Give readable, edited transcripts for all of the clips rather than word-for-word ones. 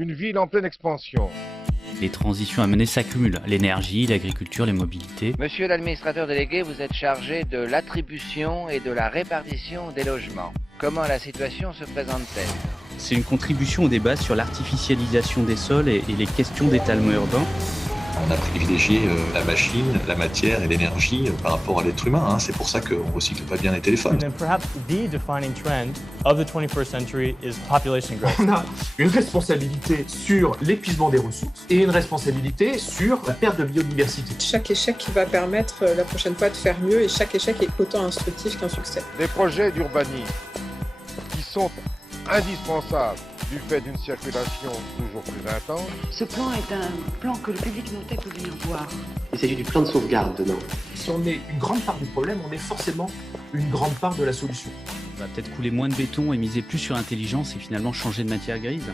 une ville en pleine expansion. Les transitions à mener s'accumulent, l'énergie, l'agriculture, les mobilités. Monsieur l'administrateur délégué, vous êtes chargé de l'attribution et de la répartition des logements. Comment la situation se présente-t-elle ? C'est une contribution au débat sur l'artificialisation des sols et les questions d'étalement urbain. On a privilégié la machine, la matière et l'énergie par rapport à l'être humain. C'est pour ça qu'on ne recycle pas bien les téléphones. And perhaps the defining trend of the 21st century is population growth. On a une responsabilité sur l'épuisement des ressources et une responsabilité sur la perte de biodiversité. Chaque échec qui va permettre la prochaine fois de faire mieux et chaque échec est autant instructif qu'un succès. Des projets d'urbanisme qui sont indispensables du fait d'une circulation toujours plus intense. Ce plan est un plan que le public notait pour venir voir. Il s'agit du plan de sauvegarde dedans. Si on est une grande part du problème, on est forcément une grande part de la solution. On va peut-être couler moins de béton et miser plus sur l'intelligence et finalement changer de matière grise.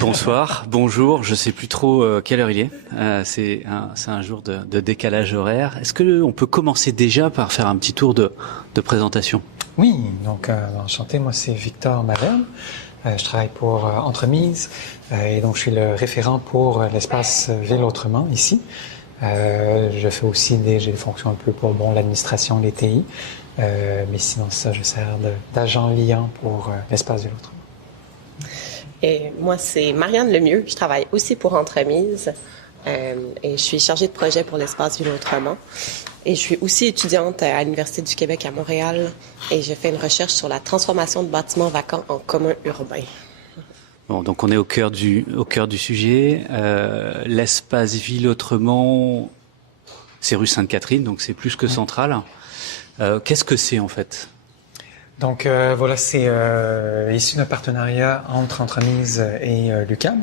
Bonsoir, bonjour, je sais plus trop quelle heure il est. C'est un jour de décalage horaire. Est-ce que on peut commencer déjà par faire un petit tour de présentation? Oui, donc enchanté, moi c'est Victor Maverne. Je travaille pour Entremise et donc je suis le référent pour l'espace Ville Autrement ici. Je fais aussi j'ai des fonctions un peu pour l'administration, les TI, mais sinon ça je sers d'agent liant pour l'espace Ville Autrement. Et moi, c'est Marianne Lemieux. Je travaille aussi pour Entremise et je suis chargée de projet pour l'espace Ville Autrement. Et je suis aussi étudiante à l'Université du Québec à Montréal et je fais une recherche sur la transformation de bâtiments vacants en commun urbain. Bon, donc on est au cœur du sujet. L'espace Ville Autrement, c'est rue Sainte-Catherine, donc c'est plus que central. Qu'est-ce que c'est en fait ? Donc voilà, c'est issu d'un partenariat entre Entremise et l'UQAM.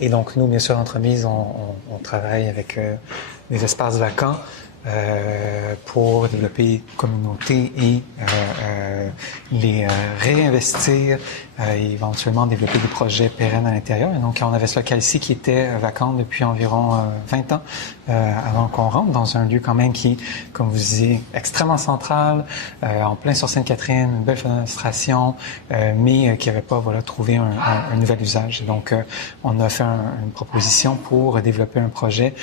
Et donc nous, bien sûr, Entremise, on travaille avec des espaces vacants pour développer une communauté et les réinvestir et éventuellement développer des projets pérennes à l'intérieur. Et donc on avait ce local ici qui était vacant depuis environ 20 ans avant qu'on rentre dans un lieu quand même qui, comme vous disiez, extrêmement central, en plein sur Sainte-Catherine, une belle fenestration, mais qui n'avait pas trouvé un nouvel usage. Et donc on a fait une proposition pour développer un projet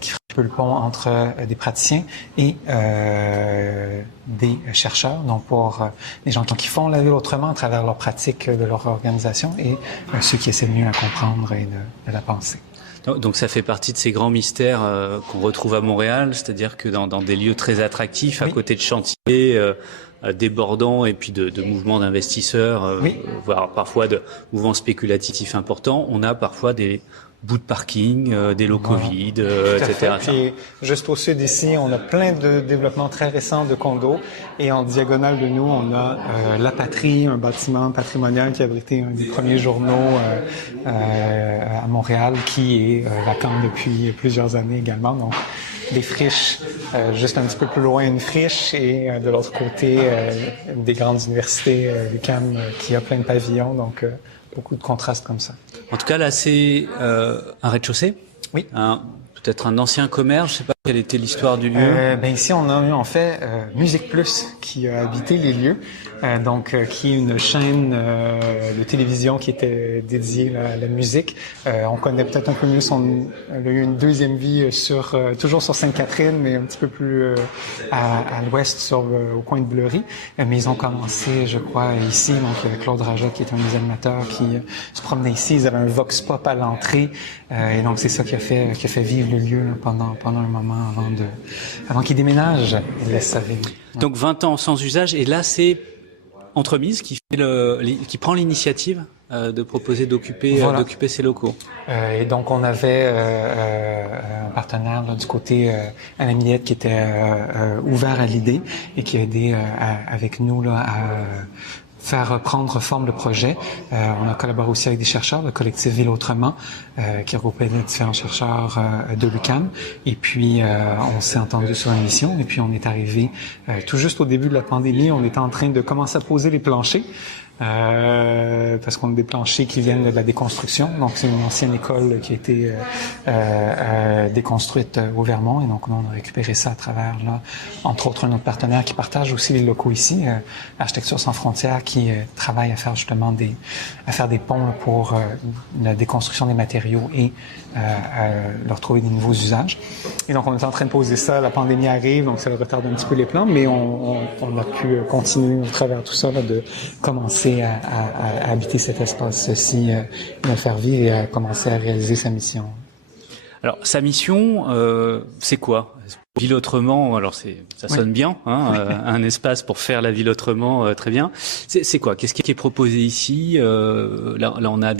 qui ferait un peu le pont entre des praticiens et des chercheurs, donc pour les gens qui font la ville autrement à travers leur pratique de leur organisation et ceux qui essaient de mieux la comprendre et de la penser. Donc ça fait partie de ces grands mystères qu'on retrouve à Montréal, c'est-à-dire que dans des lieux très attractifs, à côté de chantiers débordants et puis de mouvements d'investisseurs, voire parfois de mouvements spéculatifs importants, on a parfois des bouts de parking, des locaux vides, etc. Puis, juste au sud ici, on a plein de développements très récents de condos. Et en diagonale de nous, on a La Patrie, un bâtiment patrimonial qui a abrité un des premiers journaux à Montréal, qui est vacant depuis plusieurs années également. Donc, des friches, juste un petit peu plus loin, une friche, et de l'autre côté, des grandes universités, l'UQAM, qui a plein de pavillons. Donc, beaucoup de contrastes comme ça. En tout cas, là, c'est un rez-de-chaussée. Oui. Peut-être un ancien commerce. Je sais pas quelle était l'histoire du lieu. Ici, on a eu en fait Musique Plus qui a habité les lieux, qui est une chaîne de télévision qui était dédiée à la musique. On connaît peut-être un peu mieux elle a eu une deuxième vie toujours sur Sainte-Catherine, mais un petit peu plus à l'ouest, au coin de Bleury. Mais ils ont commencé, je crois, ici, donc avec Claude Rajat, qui est un des animateurs, qui se promenait ici. Ils avaient un vox pop à l'entrée, et donc c'est ça qui a fait vivre le lieu pendant un moment avant qu'ils déménagent et laissent sa ville. Ouais. Donc 20 ans sans usage, et là c'est Entremise qui prend l'initiative de proposer d'occuper ces locaux. Et donc on avait un partenaire du côté Alain Millette qui était ouvert à l'idée et qui a aidé avec nous à faire prendre forme le projet. On a collaboré aussi avec des chercheurs, le collectif Ville Autrement, qui regroupait les différents chercheurs de l'UQAM. Et puis, on s'est entendu sur une mission. Et puis, on est arrivé tout juste au début de la pandémie. On était en train de commencer à poser les planchers. parce qu'on a des planchers qui viennent de la déconstruction. Donc, c'est une ancienne école qui a été déconstruite au Vermont. Et donc, nous, on a récupéré ça à travers, là, entre autres, un autre partenaire qui partage aussi les locaux ici, Architecture sans frontières, qui travaille à faire justement à faire des ponts là, pour la déconstruction des matériaux et leur trouver des nouveaux usages. Et donc, on est en train de poser ça. La pandémie arrive, donc ça retarde un petit peu les plans, mais on a pu continuer au travers de tout ça, là, de commencer à habiter cet espace-ci, de le faire vivre et à commencer à réaliser sa mission. Alors, sa mission, c'est quoi? Ville autrement, alors ça sonne bien, hein, un espace pour faire la ville autrement, très bien. C'est quoi? Qu'est-ce qui est proposé ici? Là, on a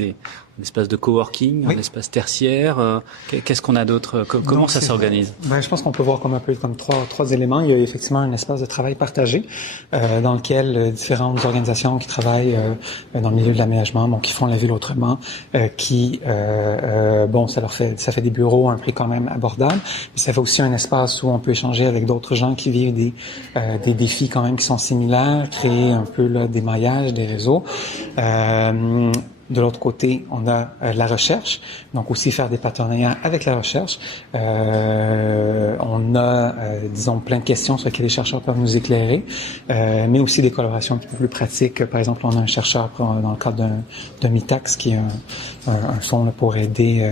un espace de coworking, un espace tertiaire. Qu'est-ce qu'on a d'autre? Comment ça s'organise? Je pense qu'on peut voir comme un peu comme trois éléments. Il y a effectivement un espace de travail partagé dans lequel différentes organisations qui travaillent dans le milieu de l'aménagement, qui font la ville autrement, ça fait des bureaux à un prix quand même abordable. Mais ça fait aussi un espace où on peut échanger avec d'autres gens qui vivent des défis quand même qui sont similaires, créer un peu là des maillages, des réseaux. De l'autre côté, on a la recherche, donc aussi faire des partenariats avec la recherche. On a, disons, plein de questions sur lesquelles les chercheurs peuvent nous éclairer, mais aussi des collaborations un petit peu plus pratiques. Par exemple, on a un chercheur dans le cadre d'un MITAX, qui est un fonds là, pour aider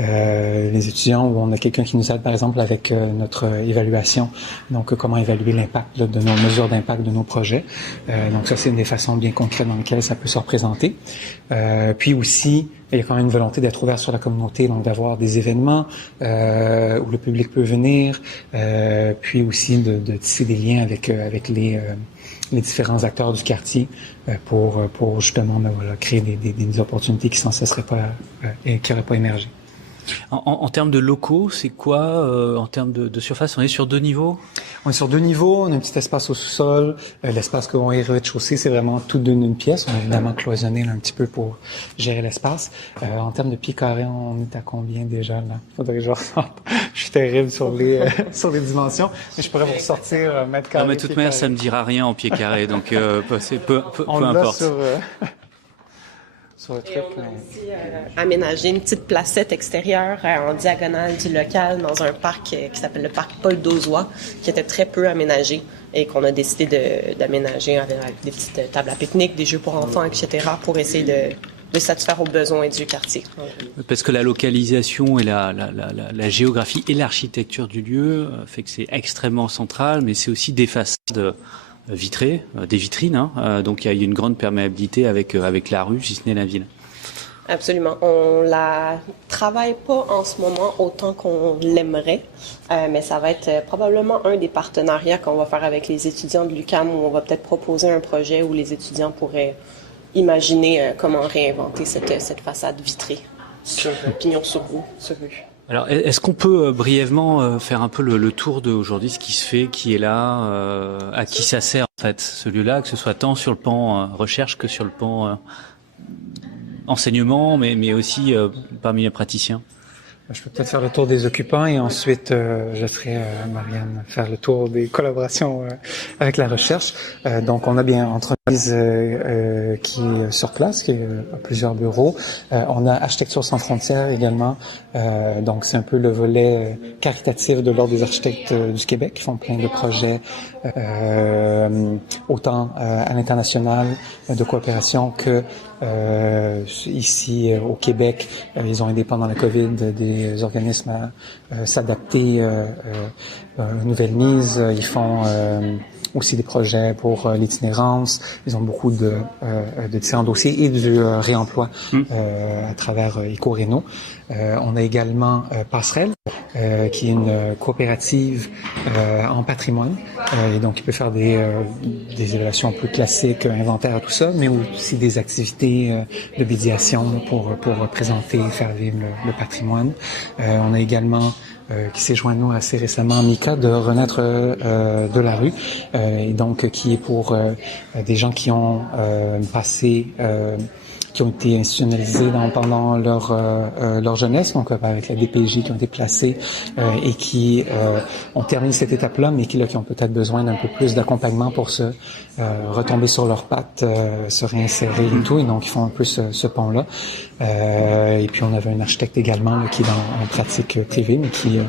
les étudiants, où on a quelqu'un qui nous aide, par exemple, avec notre évaluation, donc comment évaluer l'impact là, de nos mesures d'impact de nos projets. Donc ça, c'est une des façons bien concrètes dans lesquelles ça peut se représenter. Puis aussi, il y a quand même une volonté d'être ouvert sur la communauté, donc d'avoir des événements où le public peut venir, puis aussi de tisser des liens avec les différents acteurs du quartier pour justement créer des opportunités qui sans cesseraient pas qui n'auraient pas émergé. En termes de locaux, c'est quoi en termes de surface? On est sur 2 niveaux? On est sur 2 niveaux. On a un petit espace au sous-sol. L'espace qu'on est rez-de-chaussée, c'est vraiment tout d'une pièce. On a évidemment cloisonné là, un petit peu pour gérer l'espace. En termes de pieds carrés, on est à combien déjà là? Faudrait que je ressorte. Je suis terrible sur les dimensions, mais je pourrais vous ressortir mètre carré. Non, mais de toute manière, ça me dira rien en pieds carrés, donc peu importe. Et on a aussi aménagé une petite placette extérieure en diagonale du local dans un parc qui s'appelle le parc Paul Dauzois, qui était très peu aménagé et qu'on a décidé d'aménager avec des petites tables à pique-nique, des jeux pour enfants, etc., pour essayer de satisfaire aux besoins du quartier. Parce que la localisation et la géographie et l'architecture du lieu fait que c'est extrêmement central, mais c'est aussi des façades vitrées, des vitrines, donc il y a une grande perméabilité avec la rue, si ce n'est la ville. Absolument. On la travaille pas en ce moment autant qu'on l'aimerait, mais ça va être probablement un des partenariats qu'on va faire avec les étudiants de l'UQAM, où on va peut-être proposer un projet où les étudiants pourraient imaginer comment réinventer cette façade vitrée sur pignon sur rue. Alors, est-ce qu'on peut brièvement faire un peu le tour d'aujourd'hui, ce qui se fait, qui est là, à qui ça sert en fait ce lieu-là, que ce soit tant sur le pan recherche que sur le pan enseignement, mais aussi parmi les praticiens? Je peux peut-être faire le tour des occupants et ensuite je ferai Marianne faire le tour des collaborations avec la recherche. Donc on a bien Entreprise qui est sur place, qui a plusieurs bureaux. On a Architecture sans frontières également. Donc c'est un peu le volet caritatif de l'Ordre des architectes du Québec, qui font plein de projets autant à l'international de coopération que ici au Québec. Ils ont aidé pendant la COVID des organismes à s'adapter aux nouvelles mises. Ils font aussi des projets pour l'itinérance. Ils ont beaucoup de différents dossiers et du réemploi à travers Eco-Réno. On a également Passerelle, qui est une coopérative en patrimoine, et donc il peut faire des évaluations plus classiques, inventaire, tout ça, mais aussi des activités de médiation pour présenter et faire vivre le patrimoine. On a également qui s'est joint à nous assez récemment, Mika, de Renaître de la rue, et donc qui est pour des gens qui ont passé qui ont été institutionnalisés pendant leur jeunesse, donc avec la DPJ qui ont été placés et qui ont terminé cette étape-là, mais qui ont peut-être besoin d'un peu plus d'accompagnement pour se retomber sur leurs pattes, se réinsérer et tout, et donc ils font un peu ce pont-là. Et puis on avait un architecte également là, qui est en pratique privée, mais qui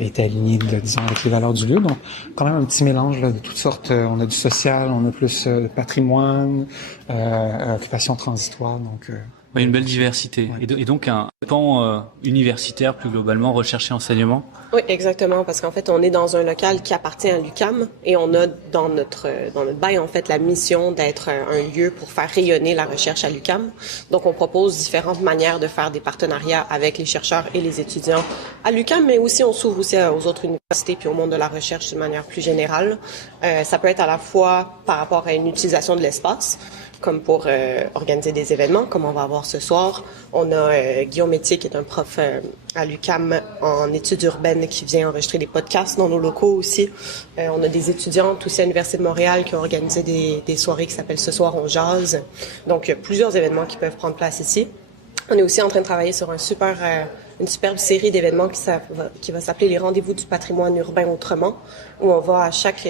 était aligné, disons, avec les valeurs du lieu. Donc quand même un petit mélange là, de toutes sortes. On a du social, on a plus patrimoine, occupation transitoire. Donc oui, une belle diversité. Ouais. Et donc un pan universitaire plus globalement, recherche et enseignement. Oui, exactement, parce qu'en fait, on est dans un local qui appartient à l'UQAM et on a dans notre bail, en fait, la mission d'être un lieu pour faire rayonner la recherche à l'UQAM. Donc, on propose différentes manières de faire des partenariats avec les chercheurs et les étudiants à l'UQAM, mais aussi on s'ouvre aussi aux autres universités puis au monde de la recherche d'une manière plus générale. Ça peut être à la fois par rapport à une utilisation de l'espace, comme pour organiser des événements, comme on va avoir ce soir. On a Guillaume Métier, qui est un prof à l'UQAM en études urbaines, qui vient enregistrer des podcasts dans nos locaux aussi. On a des étudiantes aussi à l'Université de Montréal qui ont organisé des soirées qui s'appellent « Ce soir, on jase ». Donc, il y a plusieurs événements qui peuvent prendre place ici. On est aussi en train de travailler sur une superbe série d'événements qui va s'appeler les Rendez-vous du patrimoine urbain autrement, où on va à chaque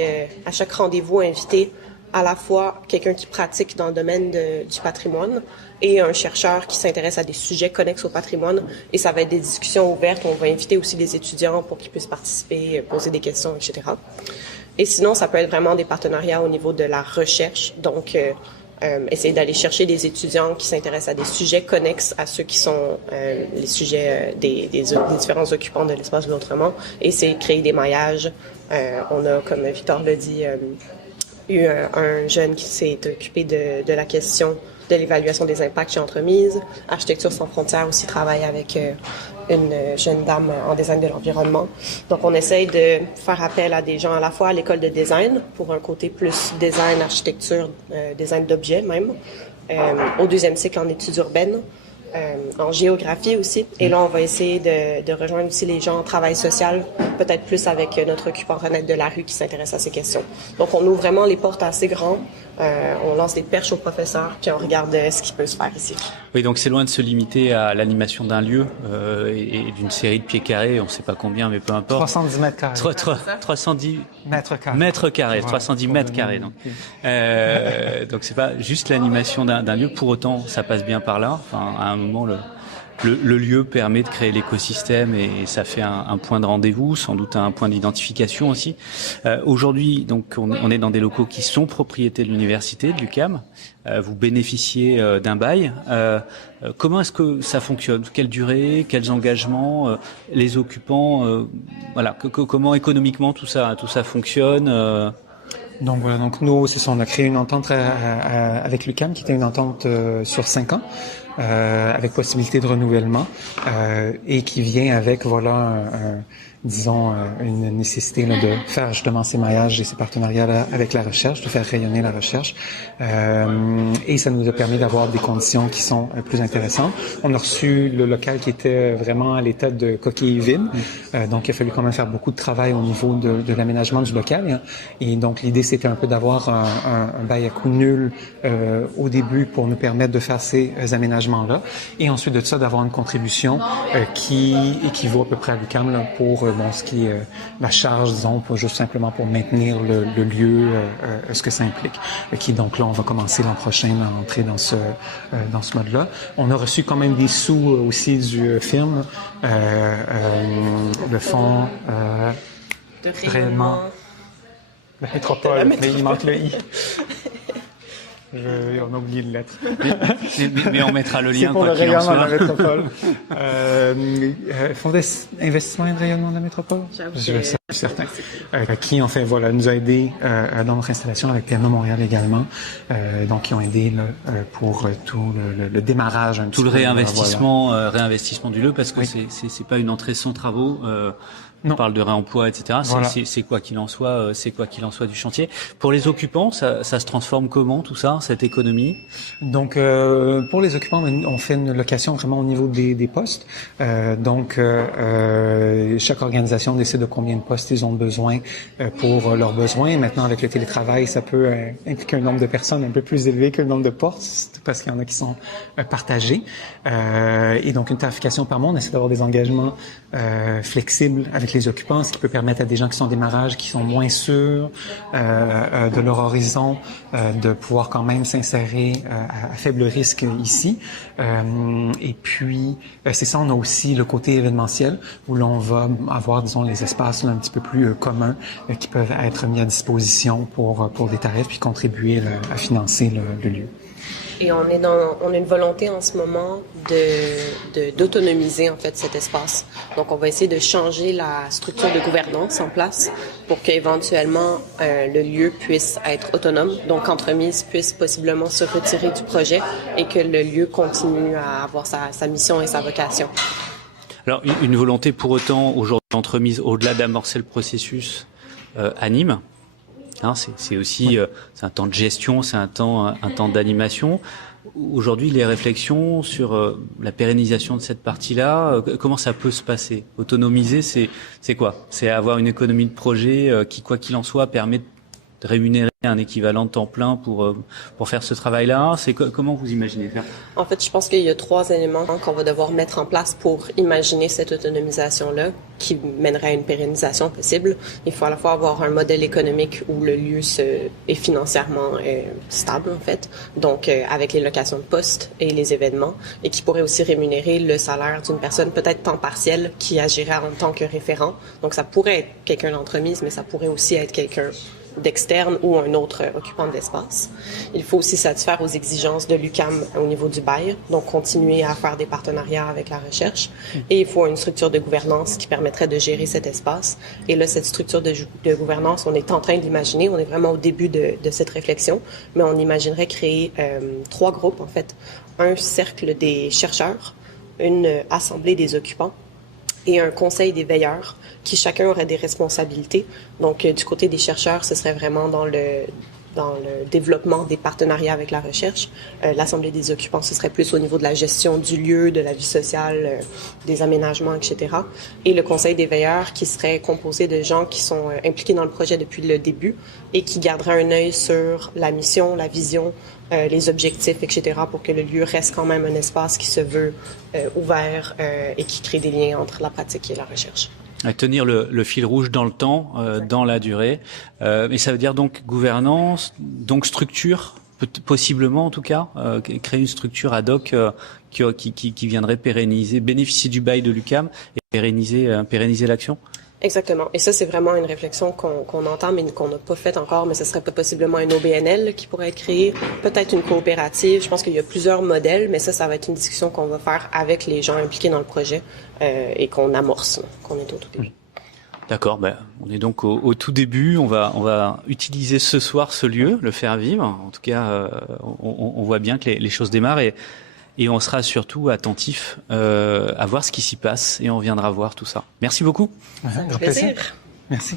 rendez-vous inviter à la fois quelqu'un qui pratique dans le domaine du patrimoine et un chercheur qui s'intéresse à des sujets connexes au patrimoine. Et ça va être des discussions ouvertes. On va inviter aussi les étudiants pour qu'ils puissent participer, poser des questions, etc. Et sinon, ça peut être vraiment des partenariats au niveau de la recherche. Donc, essayer d'aller chercher des étudiants qui s'intéressent à des sujets connexes à ceux qui sont les sujets des différents occupants de l'espace de l'autrement. Et c'est créer des maillages. On a, comme Victor l'a dit, eu un jeune qui s'est occupé de la question de l'évaluation des impacts chez Entremise. Architecture sans frontières aussi travaille avec une jeune dame en design de l'environnement. Donc, on essaye de faire appel à des gens à la fois à l'école de design, pour un côté plus design, architecture, design d'objets même, au deuxième cycle en études urbaines, en géographie aussi. Et là, on va essayer de rejoindre aussi les gens en travail social, peut-être plus avec notre occupant Renette Delarue qui s'intéresse à ces questions. Donc, on ouvre vraiment les portes assez grands. On lance des perches aux professeurs, puis on regarde ce qui peut se faire ici. Oui, donc c'est loin de se limiter à l'animation d'un lieu et d'une série de pieds carrés, on ne sait pas combien, mais peu importe. 310 mètres carrés. 310 mètres carrés. Mètres carrés, voilà. 310 mètres carrés. Donc c'est pas juste l'animation d'un lieu, pour autant ça passe bien par là. Enfin, à un moment, le lieu permet de créer l'écosystème et ça fait un point de rendez-vous, sans doute un point d'identification aussi. Aujourd'hui, donc, on est dans des locaux qui sont propriété de l'université, de l'UQAM. Vous bénéficiez d'un bail. Comment est-ce que ça fonctionne? Quelle durée? Quels engagements? Les occupants? Voilà. Comment économiquement tout ça fonctionne? Donc voilà, donc nous, c'est ça, on a créé une entente avec l'UQAM qui était une entente sur 5 ans. Avec possibilité de renouvellement et qui vient avec disons une nécessité là, de faire justement ces maillages et ces partenariats là, avec la recherche, de faire rayonner la recherche et ça nous a permis d'avoir des conditions qui sont plus intéressantes. On a reçu le local qui était vraiment à l'état de coquille vide, donc il a fallu quand même faire beaucoup de travail au niveau de l'aménagement du local et donc l'idée c'était un peu d'avoir un bail à coût nul au début pour nous permettre de faire ces aménagements-là et ensuite de ça d'avoir une contribution qui équivaut à peu près à l'UQAM pour ce qui est la charge, disons, pour juste simplement pour maintenir le lieu, ce que ça implique. Qui donc là, on va commencer l'an prochain à entrer dans ce mode-là. On a reçu quand même des sous aussi du film, le fonds de rayonnement. La métropole, mais il manque le I. On a oublié le lettre. Mais on mettra le lien pour quoi le qu'il en rayonnement soit. de la métropole. Fonds d'investissement et de rayonnement de la métropole. Je suis certain. Qui en fait nous a aidé dans notre installation avec PME Montréal également. Donc qui ont aidé pour tout le démarrage un tout petit le peu. réinvestissement, réinvestissement du lieu parce que oui. c'est pas une entrée sans travaux. On parle de réemploi, etc. Voilà. C'est quoi qu'il en soit, du chantier. Pour les occupants, ça se transforme comment tout ça, cette économie? Donc pour les occupants, on fait une location vraiment au niveau des postes. Donc chaque organisation décide de combien de postes postes ils ont besoin pour leurs besoins. Maintenant, avec le télétravail, ça peut impliquer un nombre de personnes un peu plus élevé que le nombre de postes, parce qu'il y en a qui sont partagés. Et donc, une tarification par mois, on essaie d'avoir des engagements flexibles avec les occupants, ce qui peut permettre à des gens qui sont en démarrage, qui sont moins sûrs de leur horizon, de pouvoir quand même s'insérer à faible risque ici. Et puis, c'est ça, on a aussi le côté événementiel, où l'on va avoir, disons, les espaces là, un petit peu plus communs qui peuvent être mis à disposition pour des tarifs puis contribuer à financer le lieu. Et on a une volonté en ce moment d'autonomiser en fait cet espace. Donc on va essayer de changer la structure de gouvernance en place pour qu'éventuellement le lieu puisse être autonome. Donc Entremise puisse possiblement se retirer du projet et que le lieu continue à avoir sa mission et sa vocation. Alors une volonté pour autant aujourd'hui Entremise, au-delà d'amorcer le processus, anime. Hein, c'est aussi c'est un temps de gestion, c'est un temps d'animation. Aujourd'hui, les réflexions sur la pérennisation de cette partie-là, comment ça peut se passer? Autonomiser, c'est quoi? C'est avoir une économie de projet qui, quoi qu'il en soit, permet de rémunérer un équivalent de temps plein pour faire ce travail-là. Comment vous imaginez faire? En fait, je pense qu'il y a 3 éléments qu'on va devoir mettre en place pour imaginer cette autonomisation-là qui mènerait à une pérennisation possible. Il faut à la fois avoir un modèle économique où le lieu est financièrement stable, en fait, donc avec les locations de postes et les événements, et qui pourrait aussi rémunérer le salaire d'une personne peut-être temps partiel qui agirait en tant que référent. Donc ça pourrait être quelqu'un d'entremise, mais ça pourrait aussi être quelqu'un d'externe ou un autre occupant de l'espace. Il faut aussi satisfaire aux exigences de l'UQAM au niveau du bail, donc continuer à faire des partenariats avec la recherche. Et il faut une structure de gouvernance qui permettrait de gérer cet espace. Et là, cette structure de gouvernance, on est en train de l'imaginer. On est vraiment au début de cette réflexion, mais on imaginerait créer 3 groupes, en fait. Un cercle des chercheurs, une assemblée des occupants et un conseil des veilleurs qui chacun aurait des responsabilités. Donc, du côté des chercheurs, ce serait vraiment dans le développement des partenariats avec la recherche. L'Assemblée des occupants, ce serait plus au niveau de la gestion du lieu, de la vie sociale, des aménagements, etc. Et le Conseil des veilleurs qui serait composé de gens qui sont impliqués dans le projet depuis le début et qui garderaient un œil sur la mission, la vision, les objectifs, etc. pour que le lieu reste quand même un espace qui se veut ouvert et qui crée des liens entre la pratique et la recherche. À tenir le fil rouge dans le temps, dans la durée. Mais ça veut dire donc gouvernance, donc structure, possiblement en tout cas, créer une structure ad hoc qui viendrait pérenniser, bénéficier du bail de l'UQAM et pérenniser l'action. Exactement. Et ça, c'est vraiment une réflexion qu'on entend, mais qu'on n'a pas faite encore. Mais ce serait possiblement une OBNL qui pourrait être créée, peut-être une coopérative. Je pense qu'il y a plusieurs modèles, mais ça va être une discussion qu'on va faire avec les gens impliqués dans le projet et qu'on amorce, qu'on est au tout début. D'accord. On est donc au tout début. On va utiliser ce soir ce lieu, le faire vivre. En tout cas, on voit bien que les choses démarrent et on sera surtout attentif à voir ce qui s'y passe et on viendra voir tout ça. Merci beaucoup. Grand plaisir. Merci.